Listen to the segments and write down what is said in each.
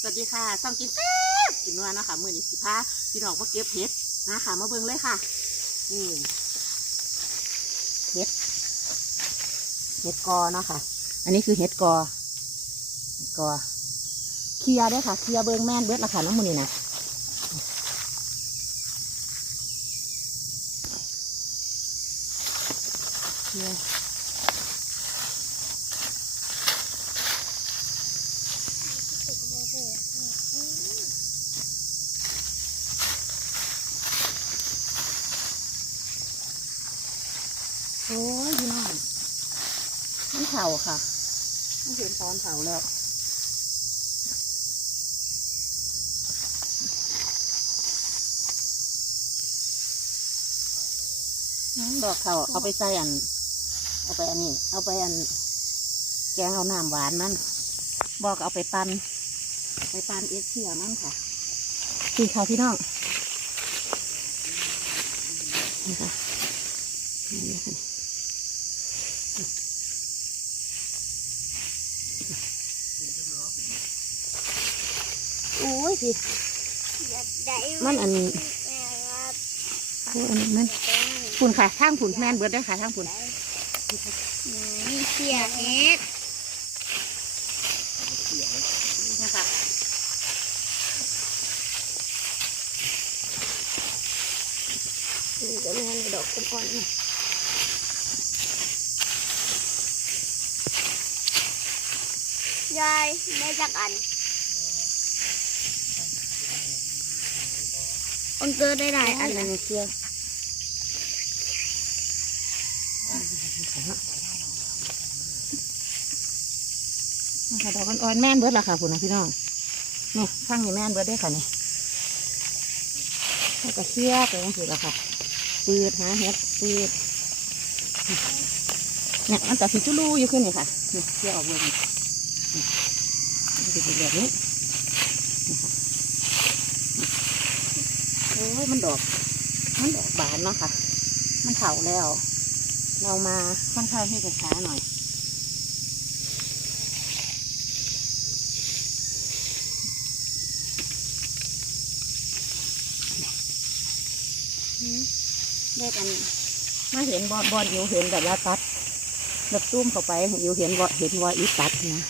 สวัสดีค่ะต้องกินแซ่บกินนัวเนาะค่ะมือนี้สิพาพี่น้องมาเก็บเห็ดนะคะมาเบิ่งเลยค่ะนี่เห็ดเห็ดกอเนาะค่ะ อันนี้คือเห็ดกอ กอเคลียด้วยค่ะเคลียเบิ่งแม่นเบิดละค่ะน้องมือนี้นะเคีย โอ้ยพี่น้องมันเผาค่ะมันเห็นตอนเผาแล้วนั้นดอกเขาเอาไปใส่อัน เอาไปอันนี้ เอาไปอัน แกงเอาน้ำหวานมันบอกเอาไปปันไปปันเอสเทียมันค่ะพี่ค่ะพี่น้องนี่ค่ะนี่ค่ะ โอ้ยพี่มันอันนี้โอ้ยอันนี้มันผุนค่ะทางผุนแมนเบิดได้อค่ะทางผุนมีเขียเฮ็ดนะคะนี่ก็มีดอกกุอ่อนนี่ยายได้จักอัน มันเกิดได้หลายอันอันนะนี้เชื่อนะคะดอกอ่อนๆแม่นเบิดละค่ะผุนนะพี่น้องนี่ข้างนี้แม่นเบิดได้อค่ะนี่แล้วก็เชี่ยไปยังสิละค่ะปืดหาเห็ดปืดเนี่ยมันแต่สีจุลูอยู่ขึ้นนี่ค่ะนี่เชี่ยออกเบอร์นี่นี่มันจะเป็นแบบนี้นี่ค่ะ โอ้ยมันดอก มันดอกบานเนาะค่ะ มันเผาแล้ว เรามาค่อนข้างที่จะช้าหน่อย เด็กอันมาเห็นบอลบอลอิวเห็นแบบว่าตัดแบบตุ้มเข้าไปอิวเห็นว่าเห็นว่าอีตัดนะ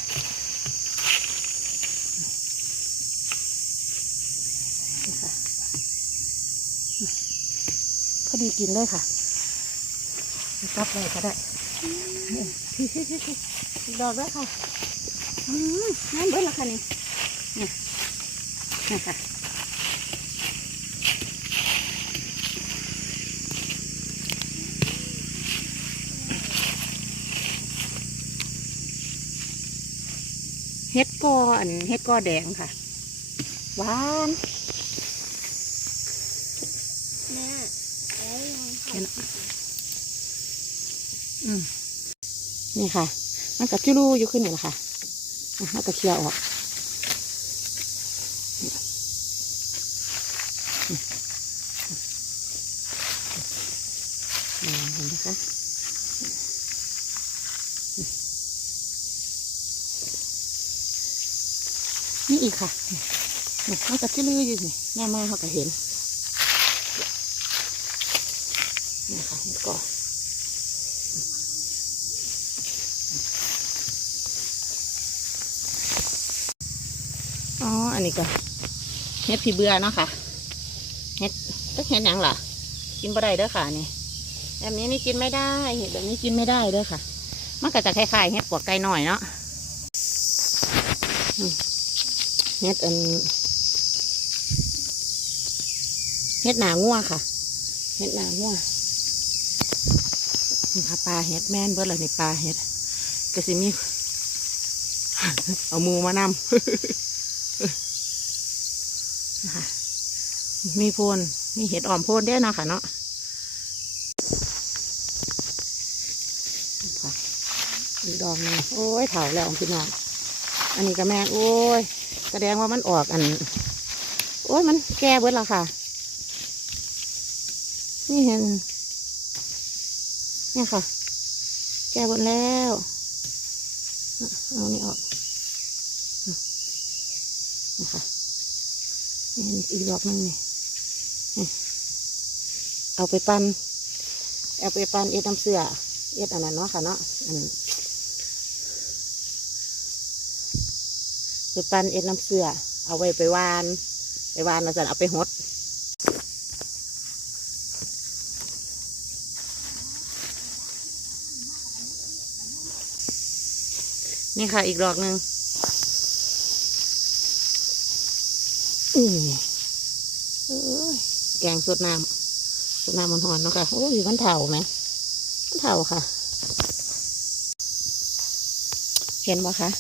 ดีกินเลยค่ะตัดเลยก็ได้ดอกด้วยค่ะอืมนั่นเบิ้ลละค่ะนี่นี่นี่ค่ะเฮ็ดกออันเฮ็ดก้อแดงค่ะหวาน แม่แล้ว ยังเห็นอืมนี่ค่ะ มันกับจุลูอยู่ขึ้นนี่แหละค่ะอะแล้วก็เคลียร์ออกนี่เห็นไหมคะนี่อีกค่ะนี่มันกับจุลูอยู่นี่แม่มาเขาก็เห็น นี่ค่ะเห็ดก่อนอ๋อ อันนี้ก็เห็ดผีเบื่อเนาะค่ะเห็ดก็เห็ดยังล่ะ กินบ่ได้เด้อค่ะนี่แบบนี้นี่กินไม่ได้เห็ดแบบนี้กินไม่ได้เด้อค่ะ มันก็จะคล้ายๆเห็ดปวกไก่หน่อยเนาะเห็ดอันเห็ดหนางัวค่ะเห็ดหนางัว นี่ค่ะปลาเห็ดแม่นเบิดเลยในปลาเห็ดก็สิมีเอามูมานำนะคะมีโพนมีเห็ดอ่อมโพนเด้เนาะค่ะเนาะอีกดอกนึงโอ้ยเผาแล้วพี่น้องอันนี้ก็แม่โอ้ยแสดงว่ามันออกอัน โอ้ยมันแก่เบิดและค่ะ นี่เห็น เนี่ยค่ะ แกะหมดแล้วเอานี่ออกอะนะคะอีกดอกหนึงนี่เอาไปปั้นเอาไปปั้นเอ็ดน้ำเสือเอ็ดอันนั้นเนาะค่ะเนาะอันนั้ไปปั้นเอ็ดน้ำเสือเอาไว้ไปวาน ไปวานแล้วจะเอาไปหด นี่ค่ะ อีกดอกหนึ่งอือเอ้ยแกงสดน้ำสดน้ำมันหอนๆเนาะค่ะ โอ้ยมันเถ่าไหมมันเถ่าค่ะ เห็นบ่คะ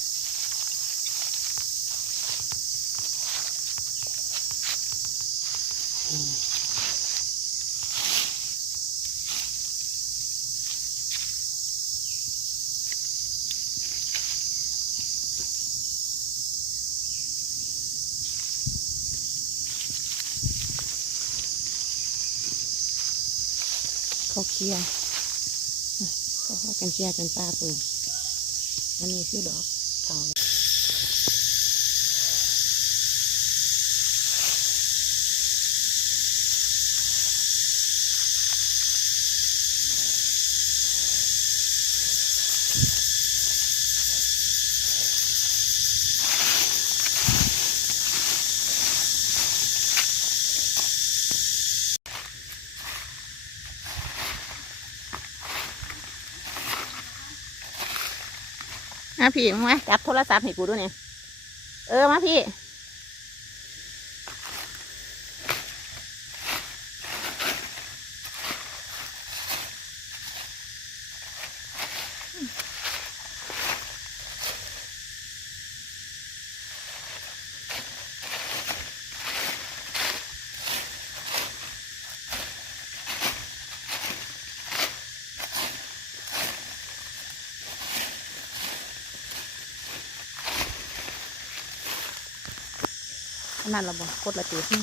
เขาเคลียร์เขากันเคลียร์จนป้าปิดอันนี้คือดอกเถา มาพี่มาไหมจับโทรศัพท์ให้กูด้วยเนี่ยเออมาพี่ นั่นละบ่กดละตีที่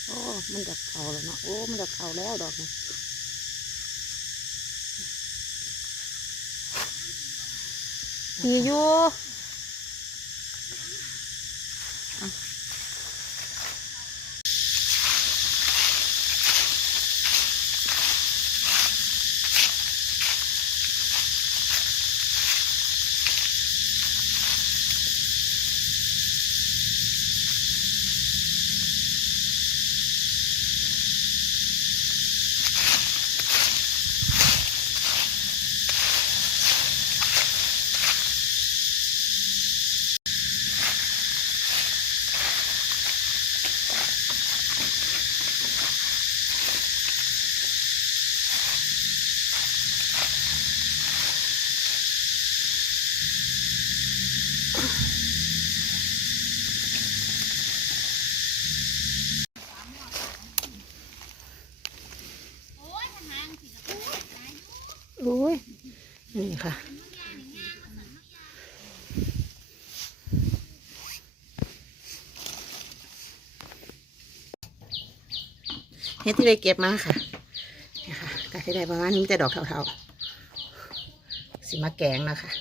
โอ้มันจะเข่าแล้วเนาะโอ้มันจะเข่าแล้วดอกนะมีอยู่ นี่ค่ะเฮ็ดที่ได้เก็บมาค่ะนี่ค่ะก็ที่ได้ประมาณนี้แต่ดอกเทาๆสิมาแกงนะคะ